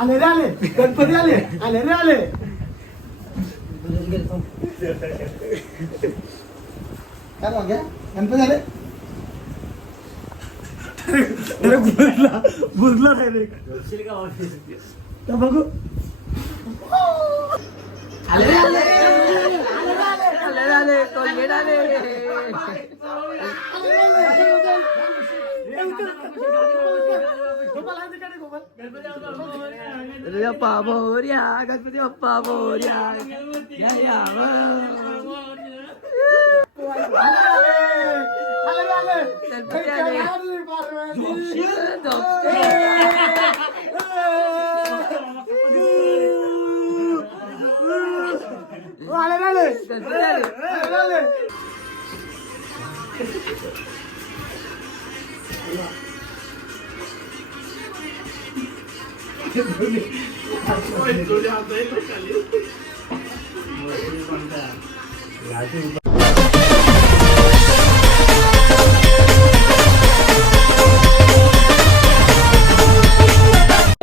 आले रे आले गणपती आले आले रे आले काय मग हे? गणपती आले अरे बुजला बुजला डायरेक्ट तर बघू आले रे आले आले आले कोलगेट आले गणपती बाप्पा मोर्या गणपती बाप्पा मोर्या या या गणपती आले गणपती आले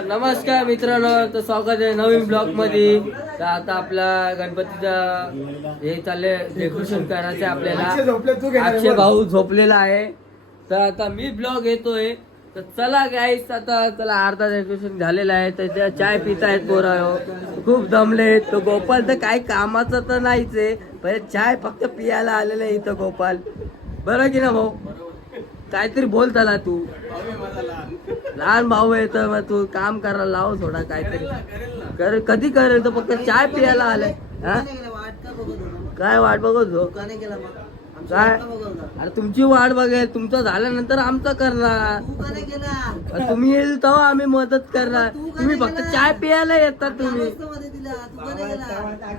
नमस्कार मित्रांनो तर स्वागत आहे नवीन ब्लॉगमध्ये. तर आता आपला गणपतीचा हे चालले डेकोरेशन करायचं आपल्याला. अक्षय भाऊ झोपलेला आहे. तर आता मी ब्लॉग येतोय तर चला गाईस आता चला अर्धा डेकोरेशन झालेलं आहे. तर त्या चाय पित आहेत पोरं. खूप दमले. तो गोपाल तर काही कामाचं तर नाहीच आहे. पण चाय फक्त पियाला आलेलं आहे इथं गोपाल. बरं की ना भाऊ? काहीतरी बोल त्याला तू. लहान भाऊ आहे तर मग तू काम करायला लाव थोडा काहीतरी. कर कधी करेल तर फक्त चाय पियाला आलाय. हा? काय वाट बघत हो काय? अरे तुमची वाट बघेल तुमचं झाल्यानंतर आमचं करणार. तुम्ही येईल तेव्हा आम्ही मदत करणार. तुम्ही फक्त चाय पियाला येतात तुम्ही.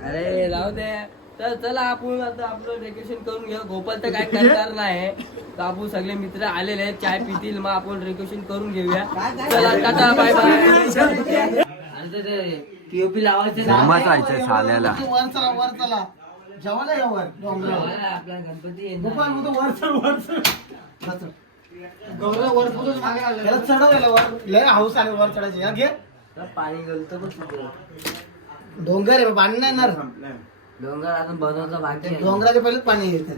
अरे जाऊ दे. तर चला आपण आता आपलं डेकोरेशन करून घेऊ. गोपाल तर काय करणार नाही. तर आपण सगळे मित्र आलेले आहेत चाय पितील मग आपण डेकोरेशन करून घेऊया. चला टाटा बाय बाय पीओपी लावायचे साल्याला वर चला वर चला जेवायला या वर डोंगरावर. आपला गणपती गोपाल वर चढ वर चढ. वर चढ. गौरव वर मागे लागले. त्याला वर. लय हाऊस आले वर चढायची. हा घे. तर पाणी बघ तिथं. डोंगर आहे पाणी नाही येणार. डोंगर अजून बनवचं बाकी आहे. डोंगराच्या पहिलेच पाणी येते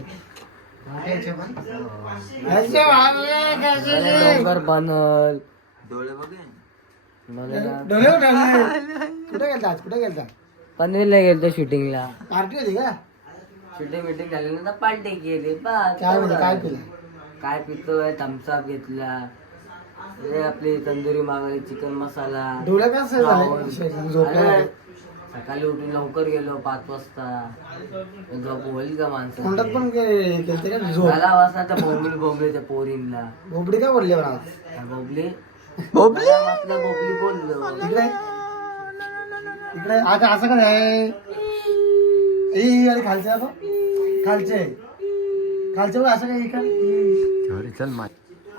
अरे रे? डोंगर बनल. डोळे बघे. बनवला. डोळे उठाले. कुठे गेलता आज? कुठे गेलता? पनवेलला गेलतो शूटिंगला. पार्टी होती का? शूटिंग मिटिंग झाल्यानंतर पार्टी केली बस काय म्हणते काय. केलं? काय पितोय थम्सअप घेतला. हे आपली तंदुरी मागवली चिकन मसाला. डोळे कसं झाले झोपल्या अरे, सकाळी उठून लवकर गेलो पाच वाजता. झोप होईल का माणसं? तोंडात पण के- केलते का झोप. मला वाजता त्या बोंबली बोंबले त्या पोरींना. झोपडी का बोलली बरं आज? बोबली? बोबली? बोबली बोललो. इकडे. इकडे. आता असं काय आहे? खालचे आहे बघ. खालचे. खालचे बघ, असं काय इकडे. अरे चल मा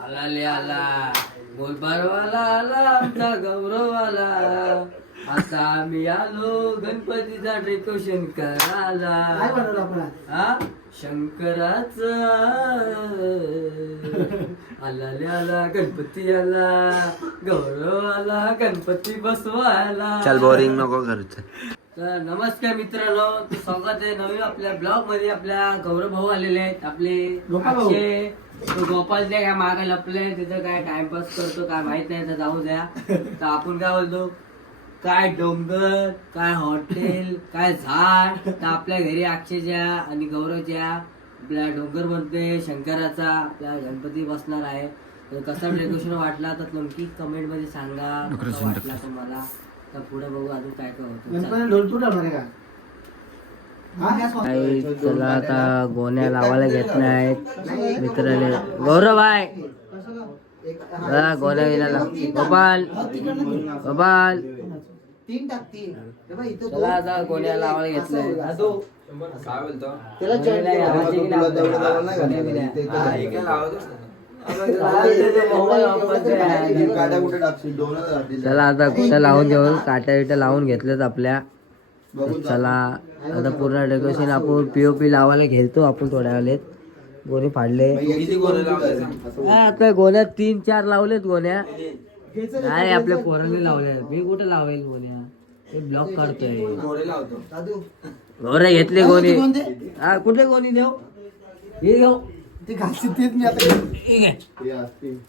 आला ले आला. गोलबारवाला आला आमचा गौरवाला आता आम्ही आलो गणपतीचा डेकोरेशन काय करायला. बनवलं आपण? आज? हा? शंकराच. आला ले आला. गणपती आला. गौरव आला गणपती बसवायला. चल बोरिंग नको करू चल. तर नमस्कार मित्रांनो तर स्वागत आहे नवीन आपल्या ब्लॉगमध्ये. आपल्या गौरव भाऊ आलेले आहेत. आपले गोपाल भाऊ. अक्षय, तो गोपाल ते काय मागे लपले तिथं काय टाइमपास करतो काय माहीत नाही. तर जाऊ द्या. तर आपण काय बोलतो? काय डोंगर काय हॉटेल काय झाड? तर आपल्या घरी अक्षयच्या आणि गौरवच्या आपल्या डोंगरमध्ये शंकराचा आपला गणपती बसणार आहे. तर कसा डेकोरेशन वाटला? तर नक्की कमेंटमध्ये सांगा. कसा वाटला तुम्हाला? तर पुढे बघू अजून काय काय होतं. चला. हा? काही आता गोण्या लावायला घेत नाहीत. मित्राने गौरव आहे चला, गोण्या गेला गोपाल. गोपाल. बघ, चला आता गोण्या लावायला गोण्या नाही चला आता कुठं लावून घेऊन काट्या बिट्या लावून घेतल्यात आपल्या. चला आता पूर्ण डेकोरेशन आपण पीओपी लावायला घेतो आपण थोड्या वेळेत गोणी फाडले. आता गोण्या तीन चार लावलेत गोण्या. नाही आपल्या पोरांनी लावल्या? मी कुठे लावेल गोण्या? ते ब्लॉक काढतोय. दादू घेतले गोणी. कोणी हा कुठले कोणी देऊ? हे घेऊ ते घालशील तेच मी आता घेईन.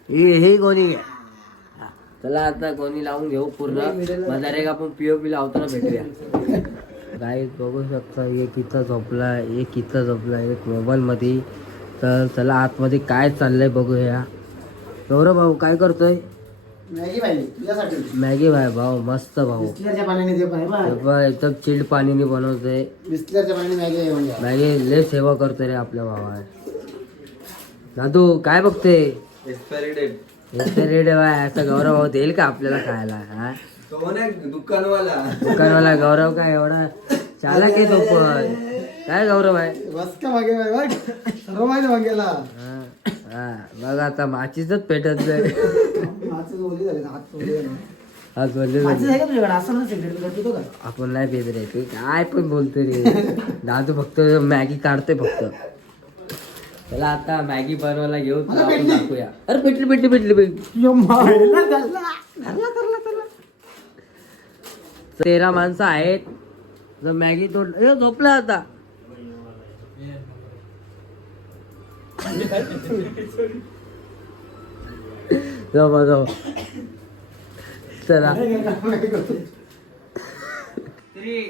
हे हे हे कोणी? हा, चला आता कोणी लावून घेऊ पूर्ण. मग डायरेक्ट आपण पीओपी लावताना भेटूया. गाईत बघू शकता एक इथं झोपला एक इथं झोपला एक मोबाईल मध्ये. तर चला आतमध्ये काय चाललंय बघूया. गौरव भाऊ काय करतोय? मॅगी पाहिजे तुझ्यासाठी. मॅगी भाई भाऊ मस्त भाऊ. बिस्लरच्या पाण्याने दे पाहिजे बा. बघ, एकदम चिल्ड पाणीने बनवतोय. बिस्लरच्या पाण्याने मॅगी आहे म्हणजे. मॅगी लय सेवा करतोय रे आपल्या भावा दादू काय बघते? एक्सपायरी डेट असं गौरव भाऊ देईल का आपल्याला खायला हा? तो ना दुकानवाला. दुकानवाला गौरव काय एवढा चालक आहे तो पण. काय गौरव आहे? बस का मागे बाय बघ. सर्व माहिती मागेला. हा, हा, बघ आता माचीच पेटत झाले. आज बोलले आहे का तुझ्याकडे? असं ना सिगरेट का? आपण नाही पेत रे तू काय पण बोलतोय रे. दादू फक्त मॅगी काढतोय फक्त. चला आता मॅगी बनवायला घेऊ तुला दाखवूया. अरे पेटली पेटली पेटली. तेरा माणसं आहेत. मॅगी तोड ए, झोपला आता. जाऊ जाऊ चला. थ्री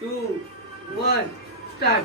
टू वन स्टार्ट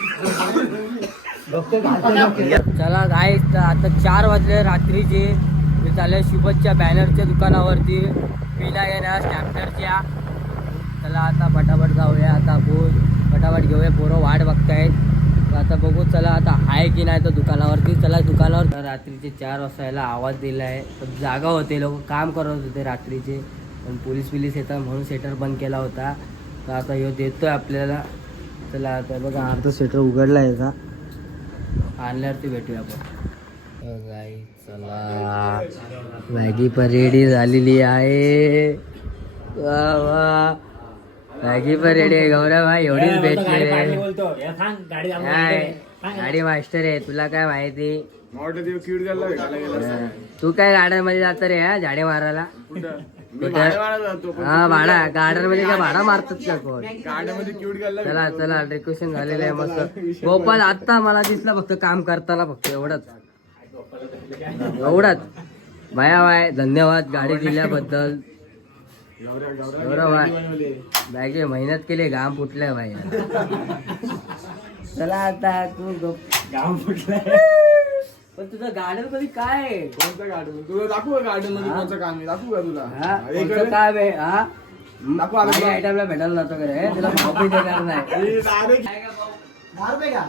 चला गाय आता चार वाजले रात्रीचे. मी चालले शुभच्या बॅनरच्या दुकानावरती. पिला येणार स्नॅपचरच्या चला आता पटापट जाऊया आता बोल. पटापट घेऊया पोरं वाट बघतायत. तर आता बघू चला आता आहे की नाही तर दुकानावरती. चला दुकानावर. रात्रीचे चार वाजता याला आवाज दिला आहे तर जागा होते लोक काम करत होते रात्रीचे. पण पोलीस बिलीस येतात म्हणून सेटर बंद केला होता. तर आता ह्यो देतोय आपल्याला. चला आता बघा अर्ध स्वेटर उघडला आहे का आणल्यावरती भेटूया आपण. गाई चला. मॅगी पण रेडी झालेली आहे. वा वा. मॅगी पण रेडी आहे. गौरव भाई एवढीच भेटली काय गाडी मास्टर आहे तुला काय माहिती? हा. तू काय गार्डनमध्ये जात रे हा? झाडे मारायला? हा भाडा गार्डनमध्ये काय भाडा मारतात का कोण? चला चला डेकोरेशन झालेलं आहे मस्त. गोपाल आता मला दिसला फक्त काम करताना फक्त एवढंच. एवढंच. बाया बाय धन्यवाद गाडी दिल्याबद्दल. गौरव भाई बॅगे मेहनत केली घाम फुटलाय भाई चला आता तू गप- पण तुझं गार्डन कधी काय आहे? कोणतं गार्डन तुला दाखवू का गार्डनमध्ये? कोणतं काम आहे दाखवू का तुला हा? कोणतं कर. काय आहे? हा दाखवू माझ्या तुला. आयटमला भेटायला जातो का रे तुला कॉपी देणार नाही हे दहा रुपये का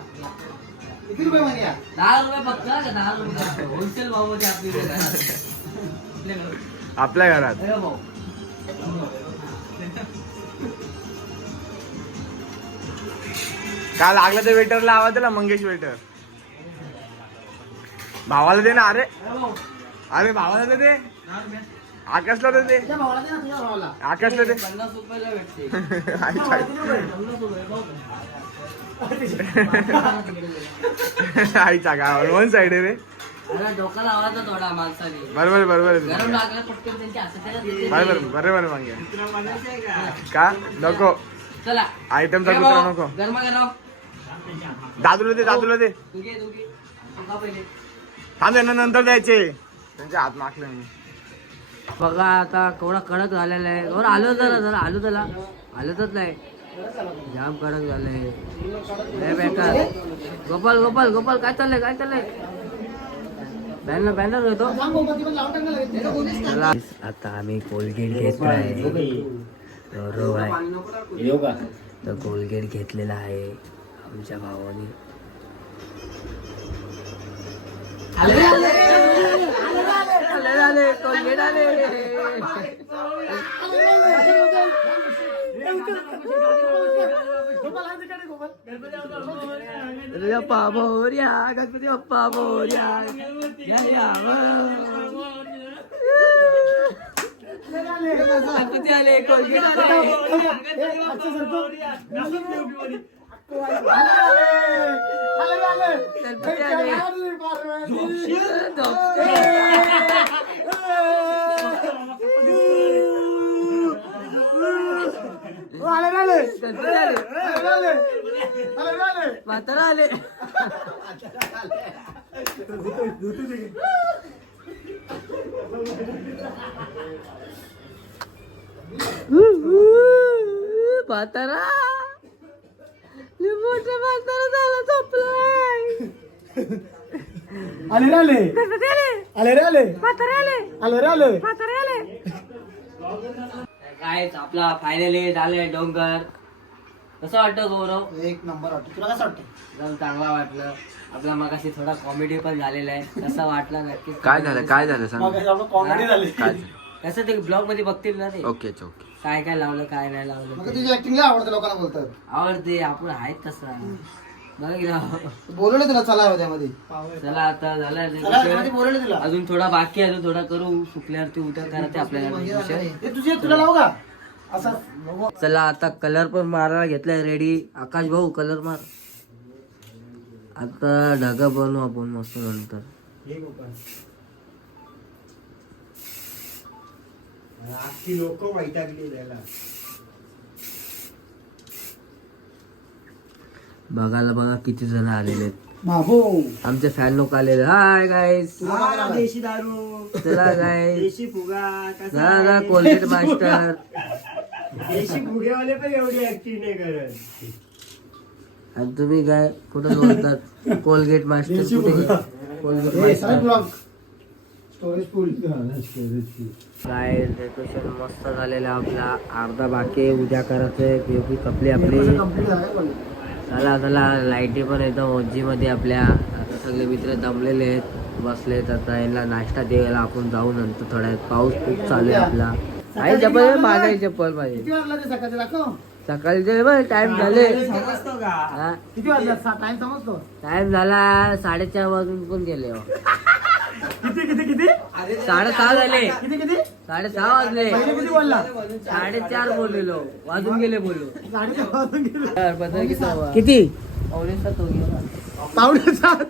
किती रुपये मागे या? दहा रुपये फक्त का दहा रुपये होलसेल भावमध्ये आपली इथे. आपल्या घरात हे भाऊ. का लागलं ते वेटरला आवाज दिला मंगेश वेटर भावाला दे ना अरे. हे. अरे भावाला दे दे. आकाशला दे दे. आकाशला दे. पन्नास रुपयाला भेटते. आईच्या आई. पन्नास रुपये भाऊ. आईच्या गावावर वन साइड आहे रे. अरे डोका लावायचा थोडा माणसाने. बरोबर बरोबर. देते. बरोबर बरोबर मागे. का? नको. चला. आयटमचा हे कुत्रा नको. दादूला दे दादूला दे. थांब यांना नंतर द्यायचे. त्यांच्या हात मागले मी. बघा आता केवढा कडक झालेला आहे. और आलो जरा जरा आलो त्याला आलतच नाही. जाम कडक झालंय. लय बेकार. गोपाल गोपाल गोपाल काय चाललंय काय चाललंय? बॅनर बॅनर घेतो. चला. आता आम्ही कोलगेट घेतलाय गौरव आहे. तर कोलगेट घेतलेला आहे. आमच्या भावाने. गणपती बाप्पा मोर्या गणपती बाप्पा मोर्या या यावं. गणपती आले कोलगेट आले गणपती आले गणपती आले म्हातारा आले म्हातारा लय मोठं म्हातारा झालं झोपलाय आले रे आले आले रे आले आले रे आले काय आपला फायनली झालंय डोंगर. कसं वाटतं गौरव? एक नंबर वाटतो. तुला कसं वाटतं? एकदम चांगला वाटलं. आपला मगाशी थोडा कॉमेडी पण झालेला आहे. कसं वाटलं नक्कीच काय झालं? काय झालं? सांग. मग आपलं कॉमेडी झाली. काय कसं ते ब्लॉगमध्ये बघतील ना ते? ओके ओके काय काय लावलं काय नाही मग लावलं तुझी ऍक्टिंग आवडतं लोकांना बोलतात. आवडते. आपण आहेत तसं. बोलवलं तुला चला हो त्यामध्ये. चला आता झालं बोलवलं तुला. अजून थोडा बाकी आहे, अजून थोडा करू. सुकल्यावरती उद्या करायचे आपल्याला हे तुझी तुला लावू का? असं. चला आता कलर पण मारायला घेतलाय रेडी आकाश भाऊ कलर मार. आता ढगा बनवू आपण मस्त नंतर. लोक वैतागली त्याला. बघायला बघा किती जण आलेले आहेत. आमचे फॅन लोक आलेले. हाय गाईस देशी दारू. चला गाईस देशी फुगा जा कोलगेट मास्टर देशी फुगेवाले पण एवढी ऍक्टिव्ह नाही करत. आणि तुम्ही काय कुठं बोलतात? कोलगेट मास्टर कुठे? Colgate master blog. Storage full काय डेकोरेशन मस्त झालेलं आहे आपला. अर्धा बाकी आहे, उद्या करायचंय. पीओपी कपली आपली. चला चला लाईटी पण एकदम ओजी मध्ये आपल्या. आता सगळे मित्र दमलेले आहेत बसलेत. आता यांना नाश्ता द्यायला आपण जाऊ नंतर वेळात. पाऊस खूप चालू आहे आपला. आई चप्पल माझाही चप्पल पाहिजे सकाळचे टाइम झाले. समजतो का? हा. किती वाजला टाइम समजतो? टाइम झाला साडेचार वाजून पण गेले हो. किती किती किती? साडेसहा झाले. किती किती? साडेसहा वाजले. पहिले किती बोलला? साडेचार बोललेलो वाजून गेले बोललो. साडेचार वाजून गेले. किती पावणे सात हो गेला. पावणे सात.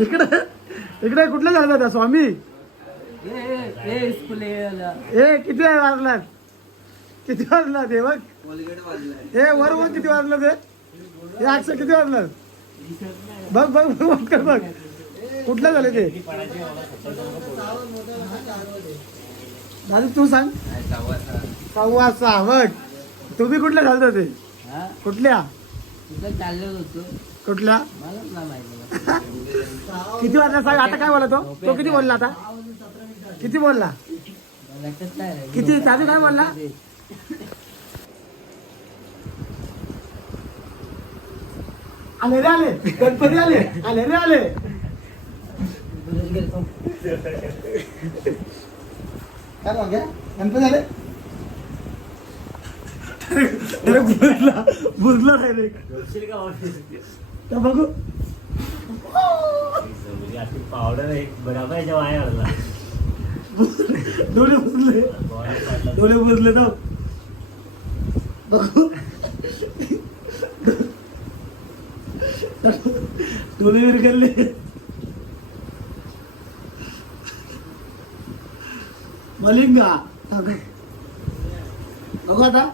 इकडे इकडे कुठलं झालं दादा स्वामी? ए, ए, ए, इस्कुले आला. ए किती वाजलात किती वाजला ते बघ. ए वर बघ किती वाजलं ते? हे अक्षर किती वाजलं? बघ बघ बघ बघ कर बघ. कुठलं झाले ते? दादू तू सांग. सव्वा सावट. तुम्ही कुठलं झालं ते कुठल्या? कुठल्या? किती वाजला सांग? आता काय बोला तो? तो किती बोलला आता? किती बोलला? किती? दादू काय बोलला? आले रे आले. गणपती आले. आले रे आले. काय मग गणपती डायरेक्ट बघू पावडर एक बराबर याच्या डोळे बुजले डोळे बुजले तर बघू डोळे विरगळले मलिंगा. बघू आता.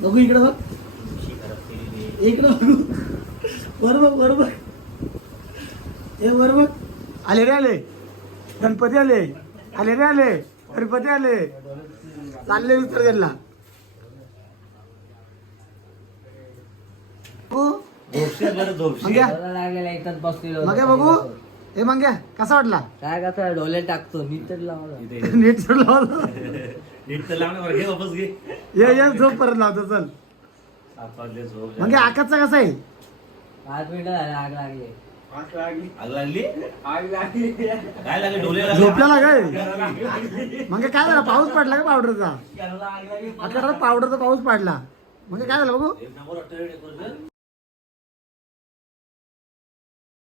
बघू इकडे बघ. इकडे बघू. बरोबर बरोबर हे बरोबर आले रे आले. गणपती आले. आले रे आले. गणपती आले. चालले इथंच बसलेलो. मंग्या बघू. हे मग कसा वाटला? काय का डोले टाकतो. नीट तर लावला नीट तर लावला नीट तर लावला घे वापस घे. ये ये झोप परत लावतो चल. मग आकाशचा कसा आहे? पाच मिनिटं झाले आग लागली. काय झोपल्याला काय? मग काय झालं? पाऊस पडला का पावडरचा? पावडरचा पाऊस पडला. म्हणजे काय झालं बघू